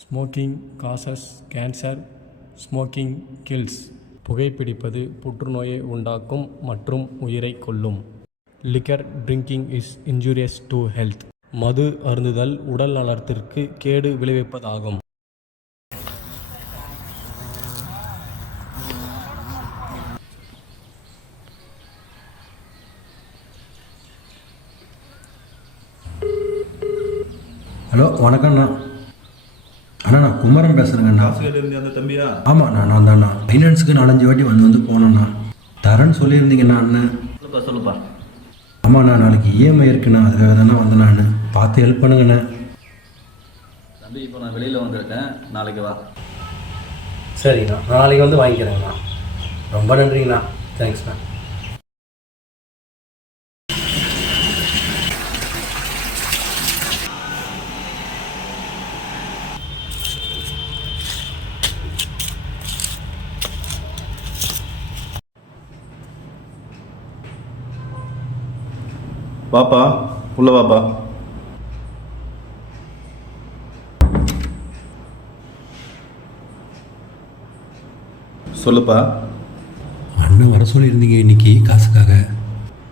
Smoking causes cancer, smoking kills. புகைப்பிடிப்பது புற்றுநோயை உண்டாக்கும் மற்றும் உயிரை கொல்லும். Liquor drinking is injurious to health. மது அருந்துதல் உடல் நலத்திற்கு கேடு விளைவிப்பதாகும். ஹலோ வணக்கம்ண்ணா. அண்ணா நான் குமரன் பேசுகிறேங்கண்ணா. அந்த தம்பியா? ஆமாண்ணா நான் தான்ண்ணா. ஃபைனான்ஸுக்கு 4-5 வாட்டி வந்து போனேண்ணா. தரேன்னு சொல்லியிருந்தீங்கண்ணா அண்ணன். சொல்லுப்பா. ஆமாண்ணா நாளைக்கு இஎம்ஐ இருக்குண்ணா, அதுக்காக தானே வந்தேண்ணா. அண்ணன் பார்த்து ஹெல்ப் பண்ணுங்கண்ணே. தம்பி இப்போ நான் வெளியில் வந்திருக்கேன், நாளைக்கு வா. சரிங்கண்ணா, நாளைக்கு வந்து வாங்கிக்கிறேங்கண்ணா. ரொம்ப நன்றிங்கண்ணா. தேங்க்ஸ்ண்ணா. வாப்பா, உள்ள வாப்பா. சொல்லுப்பா. அண்ணன் வர சொல்லியிருந்தீங்க இன்னைக்கு காசுக்காக.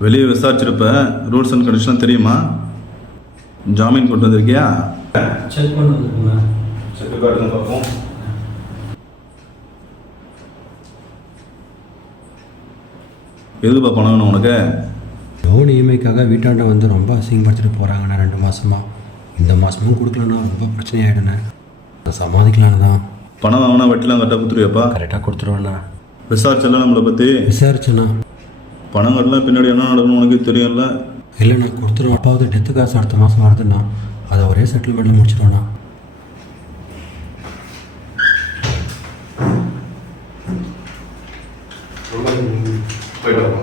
வெளியே விசாரிச்சிருப்ப, ரூல்ஸ் அண்ட் கண்டிஷன் தெரியுமா? ஜாமீன் கொண்டு வந்திருக்கியா? செக் பண்ண வந்துருக்குண்ணா. செக் கார்டு பார்ப்போம். எதுப்பா பணம் வேணும் உனக்கு? லோன் இஎம்ஐக்காக வீட்டாண்ட வந்து ரொம்ப அசிங்கப்படுத்திட்டு போகிறாங்கண்ணா 2 மாதமாக. இந்த மாதமும் கொடுக்கலண்ணா ரொம்ப பிரச்சனையாயிடுண்ணே. நான் சமாளிக்கலான்னு தான். பணம் வாங்கினா வட்டிலாம் கரெக்டாக கொடுத்துருவியாப்பா? கரெக்டாக கொடுத்துருவேண்ணா. விசாரிச்சல நம்மளை பற்றி? விசாரிச்சேண்ணா. பணம் கட்டலாம் பின்னாடி என்ன நடக்கணும் உனக்கு தெரியும்ல? இல்லைண்ணா கொடுத்துருவோம். அப்பாவது டெத்து காசு அடுத்த மாதம் வருதுண்ணா, அதை ஒரே செட்டில்மெண்ட்டில் முடிச்சிடுவோண்ணா. போயிட்டு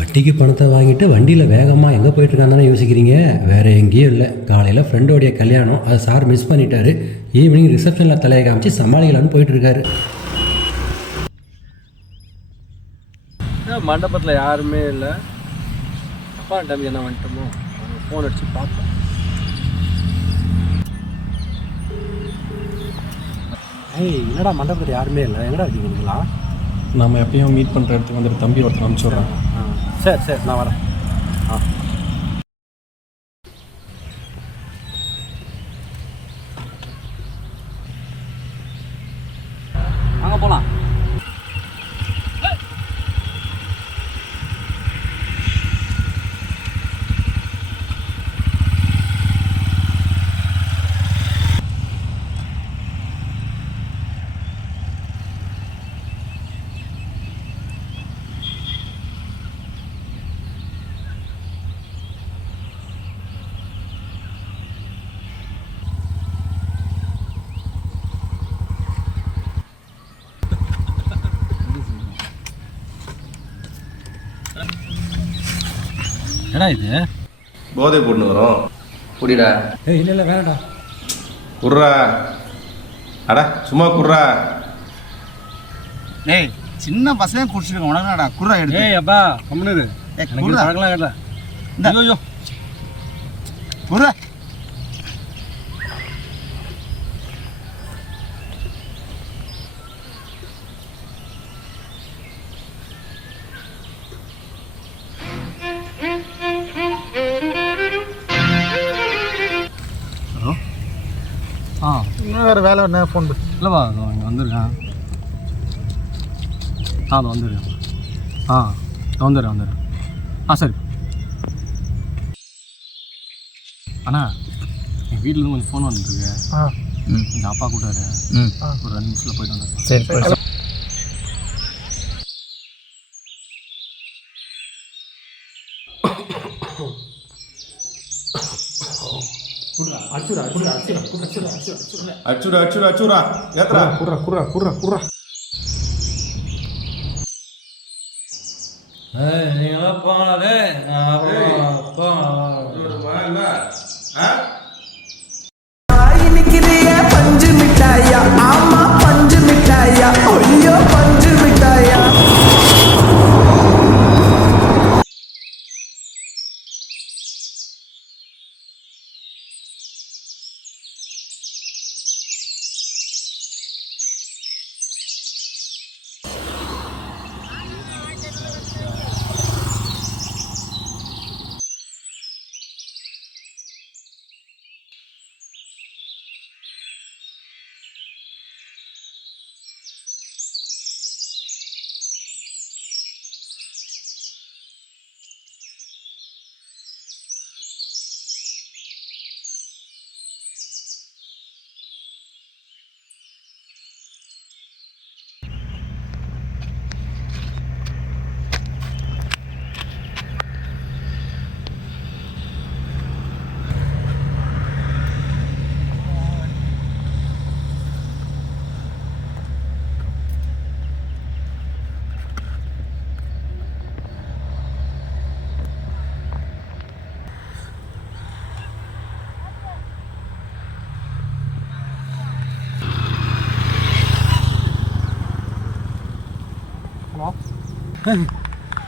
வட்டிக்கு பணத்தை வாங்கிட்டு வண்டியில் வேகமாக எங்கே போயிட்டுருக்கான்னு யோசிக்கிறீங்க? வேறு எங்கேயும் இல்லை. காலையில் ஃப்ரெண்டோடைய கல்யாணம், அது சார் மிஸ் பண்ணிட்டாரு. ஈவினிங் ரிசப்ஷனில் தலையை காமிச்சு சமாளிக்கலான்னு போயிட்டுருக்காரு. மண்டபத்தில் யாருமே இல்லை. அப்பா டைம் என்ன வந்துட்டோமோ ஃபோன் அடித்து பார்ப்போம். என்னடா மண்டபத்தில் யாருமே இல்லை, எங்கடா இருக்கீங்களா? நம்ம எப்பயும் மீட் பண்ணுற இடத்துக்கு வந்துட்டு தம்பி ஒருத்தர் அனுப்பிச்சுட்றேன். சரி நான் வரேன். அங்கே போகலாம். என்னடா இது? போதை போட்டு வரோம். குடிடா. இல்லை வேணாடா. குர்ரா. அட சும்மா குர்ரா. ஏய் சின்ன பசங்க குடிச்சிருக்க உனக்குடா குர்ரா எடுத்து. அப்பா கம்முனு. குர்ரா பழக்கலாம் கேட்டா. ஐயோ குர்ரா. இன்னும் வேறு வேலை என்ன ஃபோன் பண்ணு. இல்லைப்பா இங்கே வந்துருக்கேன். அது வந்துருக்கேன். வந்துடுறேன். சரி. அண்ணா எங்கள் வீட்டிலேருந்து கொஞ்சம் ஃபோன் வந்துருக்கு. எங்கள் அப்பா கூட்டாரு. ஒரு 2 நிமிஷத்தில் போயிட்டு வந்துருக்கேன். சரி. அச்சுடா ஏத்ரா. குர்ரா. நீங்களாம் போங்களே. நம்ம பஞ்சு மிட்டாயா ஆமா பஞ்சு மிட்டாயா ஐயோ பஞ்சு மிட்டாயா.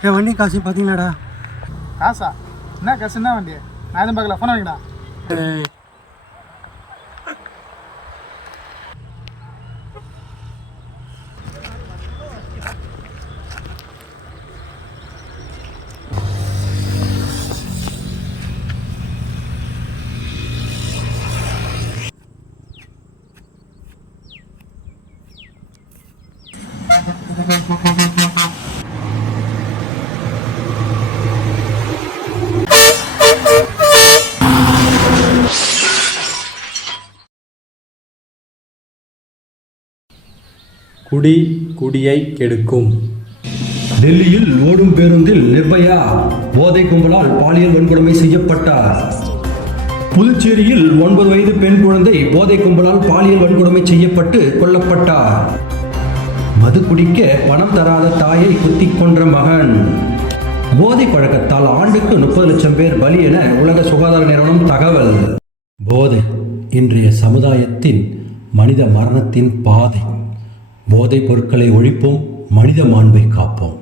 என் வண்டி காசு பார்த்தீங்களாடா? காசா? என்ன காசு? என்ன வண்டி? நான் எதுவும் பார்க்கல. ஃபோனை வைங்கடா. குடி குடியை கெடுக்கும். டெல்லியில் ஓடும் பேருந்தில் நிர்பயா போதை கும்பலால் பாலியல் வன்கொடுமை செய்யப்பட்டார். புதுச்சேரியில் 9 வயது பெண் குழந்தை போதை கும்பலால் பாலியல் வன்கொடுமை செய்யப்பட்டு கொல்லப்பட்டார். மது குடிக்க பணம் தராத தாயை குத்திக் கொன்ற மகன். போதை பழக்கத்தால் ஆண்டுக்கு 30 லட்சம் பேர் பலி என உலக சுகாதார நிறுவனம் தகவல். போதை இன்றைய சமுதாயத்தின் மனித மரணத்தின் பாதை. போதைப் பொருட்களை ஒழிப்போம், மனித மாண்பை காப்போம்.